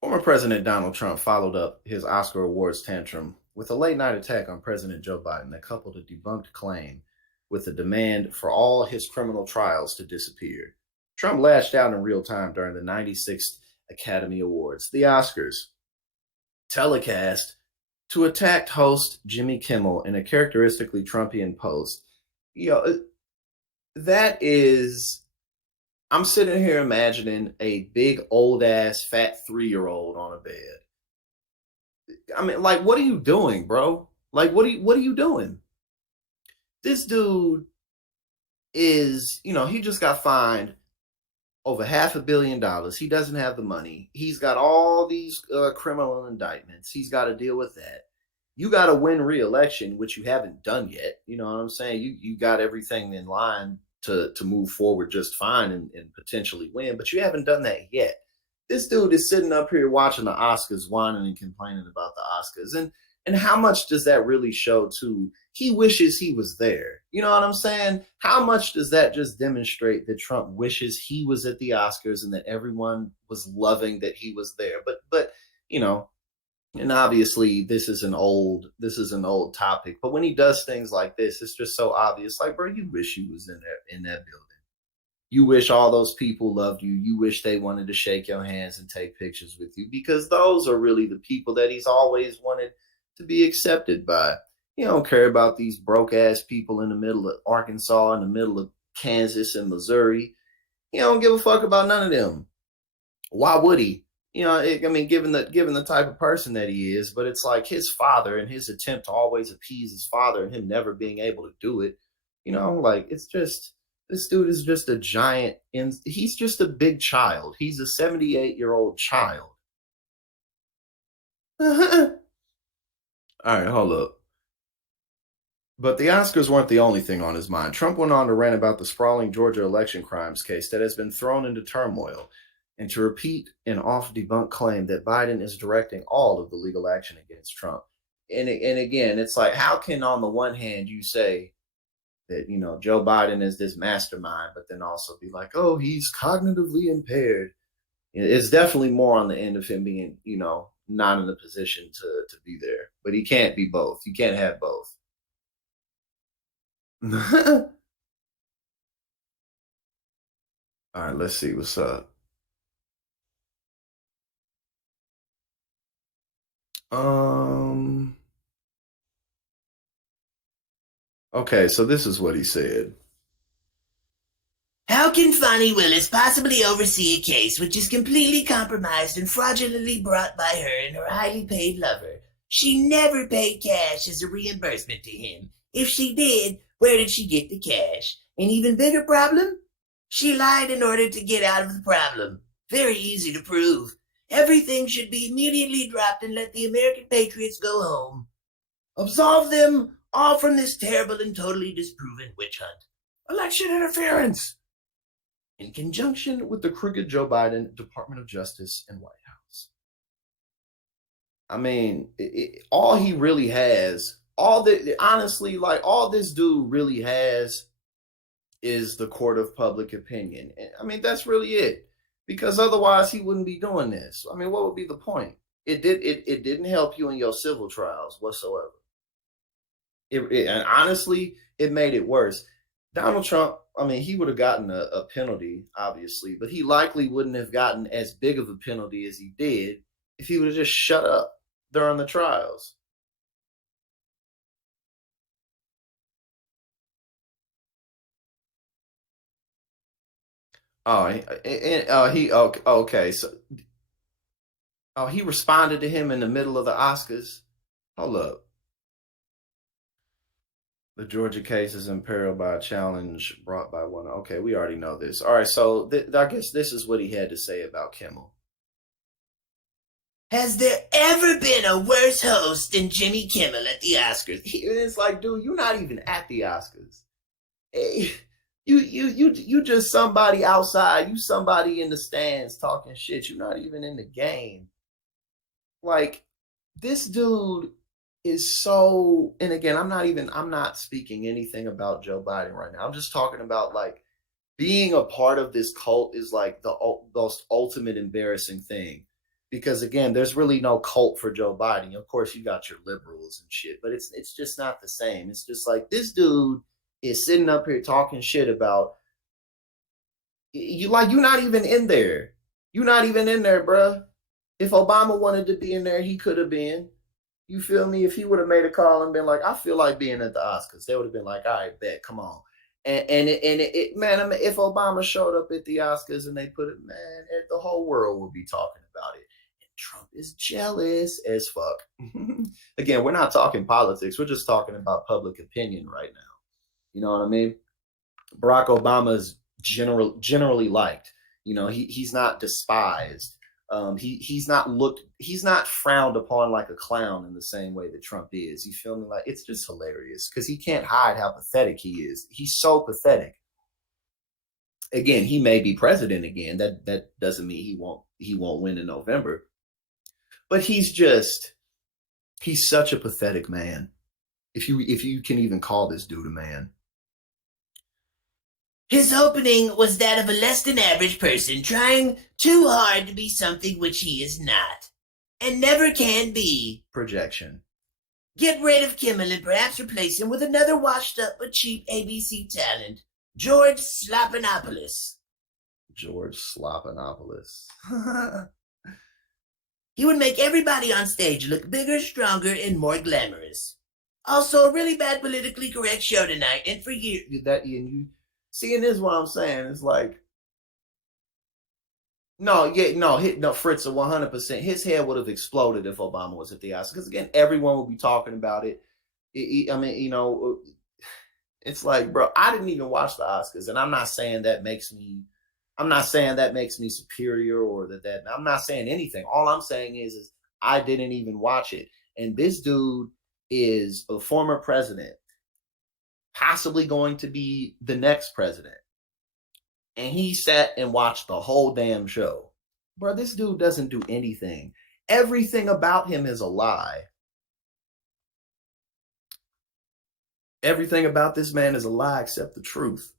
Former President Donald Trump followed up his Oscar awards tantrum with a late night attack on President Joe Biden that coupled a debunked claim with a demand for all his criminal trials to disappear. Trump lashed out in real time during the 96th Academy Awards, the Oscars, telecast to attacked host Jimmy Kimmel in a characteristically Trumpian post. You know, that is I'm sitting here imagining a big old ass fat 3-year-old on a bed. I mean, like, what are you doing, bro? Like, what are you doing? This dude is, he just got fined over $500 million. He doesn't have the money. He's got all these criminal indictments. He's got to deal with that. You got to win re-election, which you haven't done yet. You know what I'm saying? You got everything in line to move forward just fine and potentially win, but you haven't done that yet. This dude is sitting up here watching the Oscars, whining and complaining about the Oscars, and how much does that really show? To he wishes he was there. You know what I'm saying? How much does that just demonstrate that Trump wishes he was at the Oscars and that everyone was loving that he was there? But you know, and obviously this is an old topic, but when he does things like this, it's just so obvious. Like, bro, you wish you was in that building. You wish all those people loved you. You wish they wanted to shake your hands and take pictures with you, because those are really the people that he's always wanted to be accepted by. He don't care about these broke ass people in the middle of Arkansas, in the middle of Kansas and Missouri. He don't give a fuck about none of them. Why would he? I mean, given the type of person that he is, but it's like his father and his attempt to always appease his father and him never being able to do it. Like, it's just this dude is just a giant, and he's just a big child. He's a 78-year-old child. All right, hold up. But the Oscars weren't the only thing on his mind. Trump went on to rant about the sprawling Georgia election crimes case that has been thrown into turmoil, and to repeat an off debunked claim that Biden is directing all of the legal action against Trump. And again, it's like, how can on the one hand you say that, Joe Biden is this mastermind, but then also be like, oh, he's cognitively impaired? It's definitely more on the end of him being, not in a position to be there. But he can't be both. You can't have both. All right, let's see what's up. Um. Okay, so this is what he said. How can Fonnie Willis possibly oversee a case which is completely compromised and fraudulently brought by her and her highly paid lover? She never paid cash as a reimbursement to him. If she did, where did she get the cash? An even bigger problem? She lied in order to get out of the problem. Very easy to prove. Everything should be immediately dropped and let the American patriots go home. Absolve them all from this terrible and totally disproven witch hunt. Election interference! In conjunction with the crooked Joe Biden Department of Justice and White House. I mean, all he really has, honestly, like, all this dude really has is the court of public opinion. And, I mean, that's really it. Because otherwise he wouldn't be doing this. I mean, what would be the point? It didn't help you in your civil trials whatsoever. And honestly, it made it worse. Donald Trump, I mean, he would have gotten a penalty, obviously, but he likely wouldn't have gotten as big of a penalty as he did if he would have just shut up during the trials. Oh, he okay, okay. So, oh, he responded to him in the middle of the Oscars. Hold up. The Georgia case is imperiled by a challenge brought by one. Okay, we already know this. All right, so I guess this is what he had to say about Kimmel. Has there ever been a worse host than Jimmy Kimmel at the Oscars? It's like, dude, you're not even at the Oscars. Hey, you just somebody outside. You somebody in the stands talking shit. You're not even in the game. Like, this dude is so. And again, I'm not speaking anything about Joe Biden right now. I'm just talking about, like, being a part of this cult is like the most ultimate embarrassing thing. because again, there's really no cult for Joe Biden. Of course, you got your liberals and shit, but it's just not the same. It's just like this dude is sitting up here talking shit about you, like you're not even in there. You're not even in there, bruh. If Obama wanted to be in there, he could have been. You feel me? If he would have made a call and been like, I feel like being at the Oscars, they would have been like, all right, bet, come on. Man, I mean, if Obama showed up at the Oscars and they put it, man, the whole world would be talking about it. And Trump is jealous as fuck. Again, we're not talking politics. We're just talking about public opinion right now. You know what I mean? Barack Obama is generally liked. You know, he's not despised. He's not frowned upon like a clown in the same way that Trump is. You feel me? Like it's just hilarious because he can't hide how pathetic he is. He's so pathetic. Again, he may be president again. That doesn't mean he won't win in November. But he's such a pathetic man. If you can even call this dude a man. His opening was that of a less than average person trying too hard to be something which he is not, and never can be. Projection. Get rid of Kimmel and perhaps replace him with another washed up but cheap ABC talent, George Slopinopoulos. George Slopinopoulos. He would make everybody on stage look bigger, stronger, and more glamorous. Also, a really bad politically correct show tonight, and for years. Seeing this, what I'm saying is like, Fritz, 100%. His head would have exploded if Obama was at the Oscars. Because again, everyone would be talking about it. I mean, it's like, bro, I didn't even watch the Oscars, and I'm not saying that makes me superior or that. I'm not saying anything. All I'm saying is I didn't even watch it, and this dude is a former president, possibly going to be the next president. And he sat and watched the whole damn show. Bro, this dude doesn't do anything. Everything about him is a lie. Everything about this man is a lie except the truth.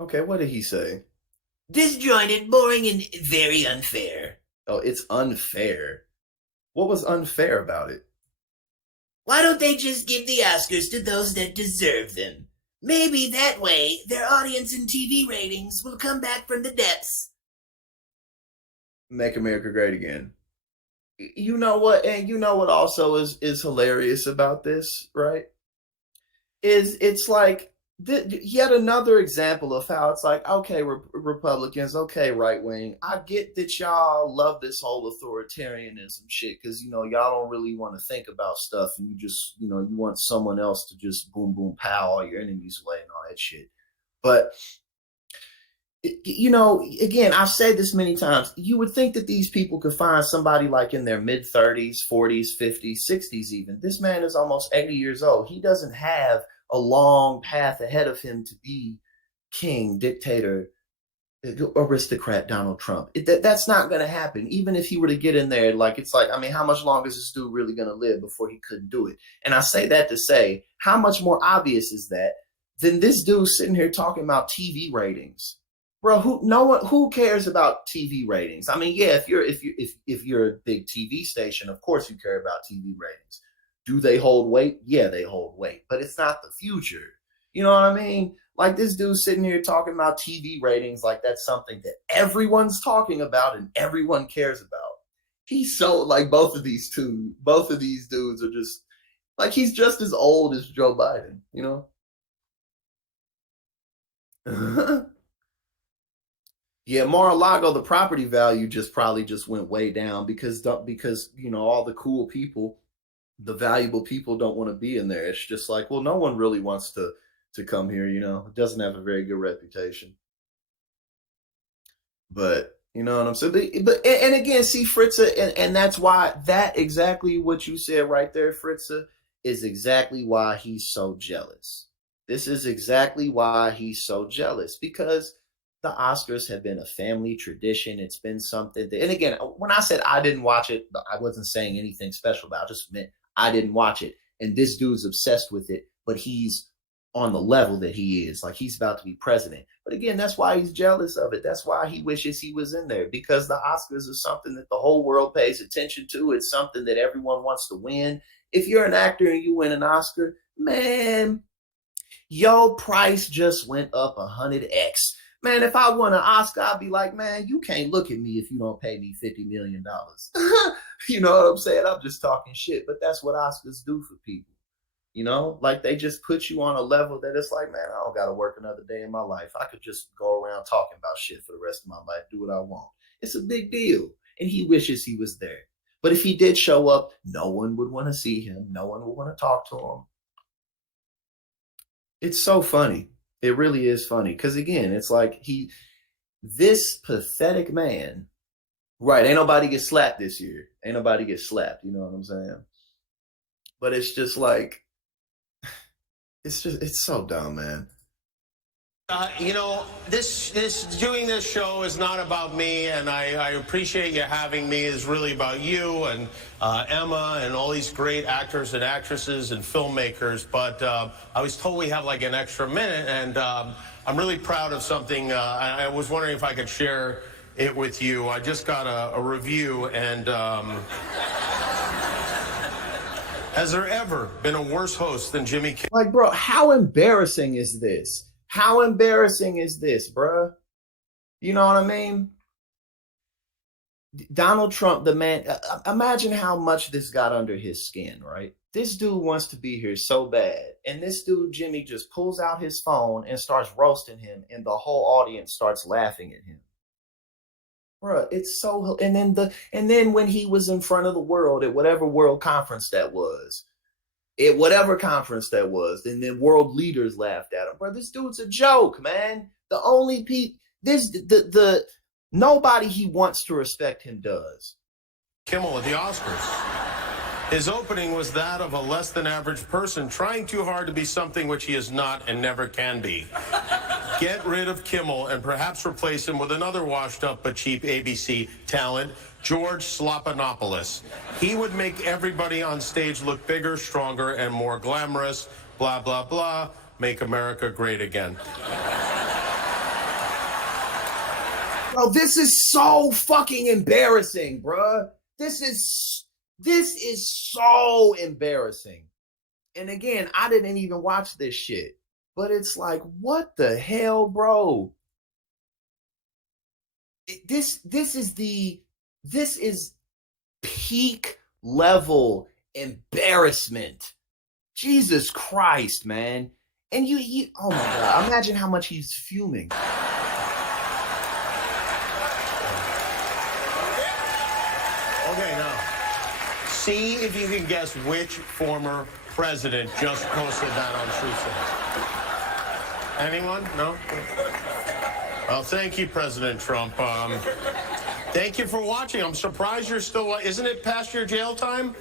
Okay, what did he say? Disjointed, boring, and very unfair. Oh, it's unfair. What was unfair about it? Why don't they just give the Oscars to those that deserve them? Maybe that way their audience and TV ratings will come back from the depths. Make America great again. You know what? And you know what also is hilarious about this, right? It's like yet another example of how it's like, okay, Republicans, okay, right wing, I get that y'all love this whole authoritarianism shit because y'all don't really want to think about stuff, and you just you want someone else to just boom boom pow all your enemies away and all that shit. But again, I've said this many times, you would think that these people could find somebody like in their mid 30s, 40s, 50s, 60s even. This man is almost 80 years old. He doesn't have a long path ahead of him to be king, dictator, aristocrat Donald Trump. That's not going to happen. Even if he were to get in there, it's like, I mean, how much longer is this dude really going to live before he couldn't do it? And I say that to say, how much more obvious is that than this dude sitting here talking about TV ratings? Bro, who cares about TV ratings? I mean, yeah, if you're a big TV station, of course you care about TV ratings. Do they hold weight? Yeah, they hold weight, but it's not the future. You know what I mean? Like this dude sitting here talking about TV ratings like that's something that everyone's talking about and everyone cares about. He's so like both of these dudes are just like he's just as old as Joe Biden, Yeah, Mar-a-Lago, the property value probably went way down because all the cool people, the valuable people don't want to be in there. It's just like, well, no one really wants to come here, It doesn't have a very good reputation. But you know what I'm saying? But again, see, Fritza, and that's why that exactly what you said right there, Fritza, is exactly why he's so jealous. This is exactly why he's so jealous, because the Oscars have been a family tradition. It's been something that, and again, when I said I didn't watch it, I wasn't saying anything special about it. I just meant I didn't watch it. And this dude's obsessed with it, but he's on the level that he is. Like he's about to be president. But again, that's why he's jealous of it. That's why he wishes he was in there, because the Oscars are something that the whole world pays attention to. It's something that everyone wants to win. If you're an actor and you win an Oscar, man, your price just went up 100x. Man, if I won an Oscar, I'd be like, man, you can't look at me if you don't pay me $50 million. You know what I'm saying? I'm just talking shit, but that's what Oscars do for people. You know, like they just put you on a level that it's like, man, I don't got to work another day in my life. I could just go around talking about shit for the rest of my life, do what I want. It's a big deal. And he wishes he was there. But if he did show up, no one would want to see him. No one would want to talk to him. It's so funny. It really is funny. Because again, it's like this pathetic man, right? Ain't nobody get slapped this year. Ain't nobody get slapped. You know what I'm saying? But it's just like, it's so dumb, man. You know, doing this show is not about me, and I appreciate you having me. It's really about you and Emma and all these great actors and actresses and filmmakers. But I was told we have like an extra minute, and I'm really proud of something. I was wondering if I could share it with you. I just got a review, and has there ever been a worse host than Jimmy Kimmel? Like, bro, how embarrassing is this? How embarrassing is this, bruh? You know what I mean? Donald Trump, the man, imagine how much this got under his skin, right? This dude wants to be here so bad. And this dude, Jimmy, just pulls out his phone and starts roasting him. And the whole audience starts laughing at him. Bruh, it's so, and then when he was in front of the world at whatever world conference that was, and then world leaders laughed at him. Bro, this dude's a joke, man. The only people, nobody he wants to respect him does. Kimmel at the Oscars. His opening was that of a less than average person trying too hard to be something which he is not and never can be. Get rid of Kimmel and perhaps replace him with another washed up but cheap ABC talent, George Slopanopoulos. He would make everybody on stage look bigger, stronger, and more glamorous. Blah, blah, blah. Make America great again. Bro, this is so fucking embarrassing, bruh. This is so embarrassing. And again, I didn't even watch this shit. But it's like, what the hell, bro? This is peak level embarrassment. Jesus Christ, man. And you oh my God, imagine how much he's fuming. Okay, now, see if you can guess which former president just posted that on Truth. Anyone? No? Well, thank you, President Trump. Thank you for watching. I'm surprised you're still... Isn't it past your jail time?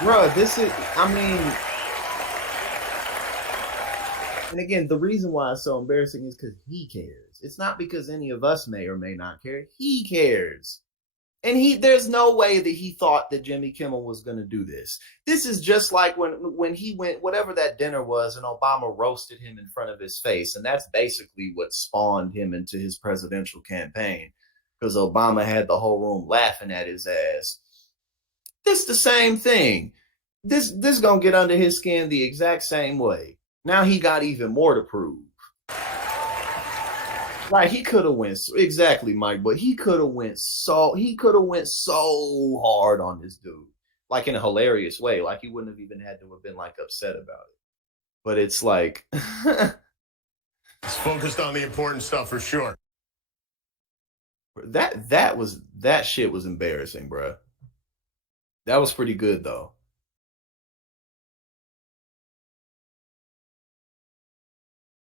Bruh, this is... I mean... And again, the reason why it's so embarrassing is because he cares. It's not because any of us may or may not care. He cares. And there's no way that he thought that Jimmy Kimmel was going to do this. This is just like when he went, whatever that dinner was, and Obama roasted him in front of his face. And that's basically what spawned him into his presidential campaign, because Obama had the whole room laughing at his ass. This the same thing. This going to get under his skin the exact same way. Now he got even more to prove. Right, he could have went exactly, Mike, but he could have went so hard on this dude, like in a hilarious way. Like he wouldn't have even had to have been like upset about it. But it's like It's focused on the important stuff for sure. that shit was embarrassing, bro. That was pretty good though.